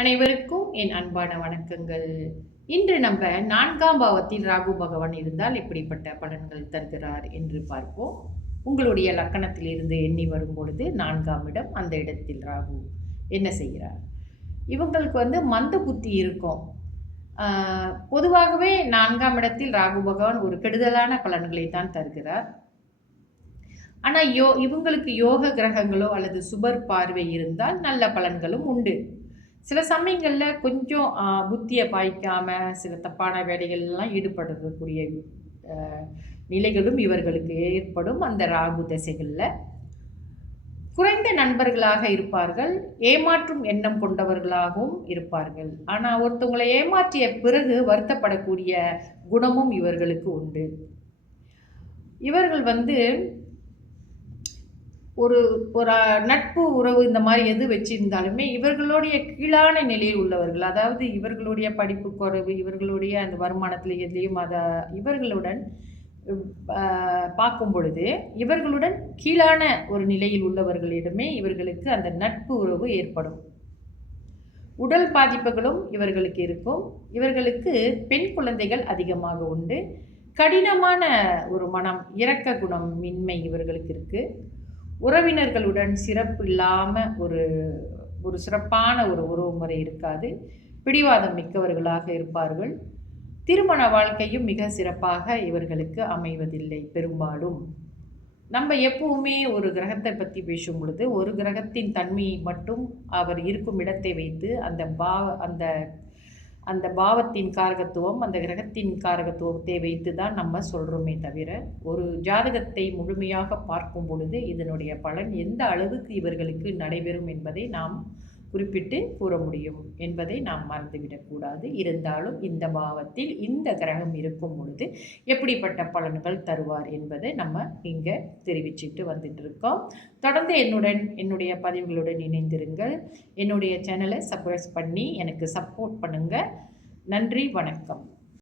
அனைவருக்கும் என் அன்பான வணக்கங்கள். இன்று நம்ம 4ஆம் பாவத்தில் ராகு பகவான் இருந்தால் எப்படிப்பட்ட பலன்கள் தருகிறார் என்று பார்ப்போம். உங்களுடைய லக்கணத்தில் இருந்து எண்ணி வரும் பொழுது 4ஆம் இடம், அந்த இடத்தில் ராகு என்ன செய்கிறார்? இவங்களுக்கு மந்த புத்தி இருக்கும். பொதுவாகவே 4ஆம் இடத்தில் ராகு பகவான் ஒரு கெடுதலான பலன்களை தான் தருகிறார். ஆனால் இவங்களுக்கு யோக கிரகங்களோ அல்லது சுபர் பார்வை இருந்தால் நல்ல பலன்களும் உண்டு. சில சமயங்களில் கொஞ்சம் புத்தியை பாய்க்காமல் சில தப்பான வேலைகள்லாம் ஈடுபடுறதுக்குரிய நிலைகளும் இவர்களுக்கு ஏற்படும். அந்த ராகு திசைகளில் குறைந்த நண்பர்களாக இருப்பார்கள், ஏமாற்றும் எண்ணம் கொண்டவர்களாகவும் இருப்பார்கள். ஆனால் ஒருத்தவங்களை ஏமாற்றிய பிறகு வருத்தப்படக்கூடிய குணமும் இவர்களுக்கு உண்டு. இவர்கள் ஒரு ஒரு நட்பு உறவு இந்த மாதிரி எது வச்சிருந்தாலுமே இவர்களுடைய கீழான நிலையில் உள்ளவர்கள், அதாவது இவர்களுடைய படிப்பு குறைவு, இவர்களுடைய அந்த வருமானத்தில் எதுலேயும் இவர்களுடன் பார்க்கும் பொழுது இவர்களுடன் கீழான ஒரு நிலையில் உள்ளவர்களிடமே இவர்களுக்கு அந்த நட்பு உறவு ஏற்படும். உடல் பாதிப்புகளும் இவர்களுக்கு இருக்கும். இவர்களுக்கு பெண் குழந்தைகள் அதிகமாக உண்டு. கடினமான ஒரு மனம், இரக்க குணம் மின்மை இவர்களுக்கு இருக்குது. உறவினர்களுடன் சிறப்பு இல்லாமல் ஒரு சிறப்பான ஒரு உறவு முறை இருக்காது. பிடிவாதம் மிக்கவர்களாக இருப்பார்கள். திருமண வாழ்க்கையும் மிக சிறப்பாக இவர்களுக்கு அமைவதில்லை. பெரும்பாலும் நம்ம எப்பவுமே ஒரு கிரகத்தை பற்றி பேசும் பொழுது ஒரு கிரகத்தின் தன்மையை மட்டும் அவர் இருக்கும் இடத்தை வைத்து அந்த பாவத்தின் காரகத்துவம், அந்த கிரகத்தின் காரகத்துவத்தை வைத்து தான் நம்ம சொல்கிறோமே தவிர, ஒரு ஜாதகத்தை முழுமையாக பார்க்கும் பொழுது இதனுடைய பலன் எந்த அளவுக்கு இவர்களுக்கு நடைபெறும் என்பதை நாம் குறிப்பிட்டு கூற முடியும் என்பதை நாம் மறந்துவிடக்கூடாது. இருந்தாலும் இந்த பாவத்தில் இந்த கிரகம் இருக்கும் பொழுது எப்படிப்பட்ட பலன்கள் தருவார் என்பதை நம்ம இங்கே தெரிவிச்சுட்டு வந்துட்டு இருக்கோம். தொடர்ந்து என்னுடைய பதிவுகளுடன் இணைந்திருங்கள். என்னுடைய சேனலை சப்ஸ்கிரைப் பண்ணி எனக்கு சப்போர்ட் பண்ணுங்கள். நன்றி, வணக்கம்.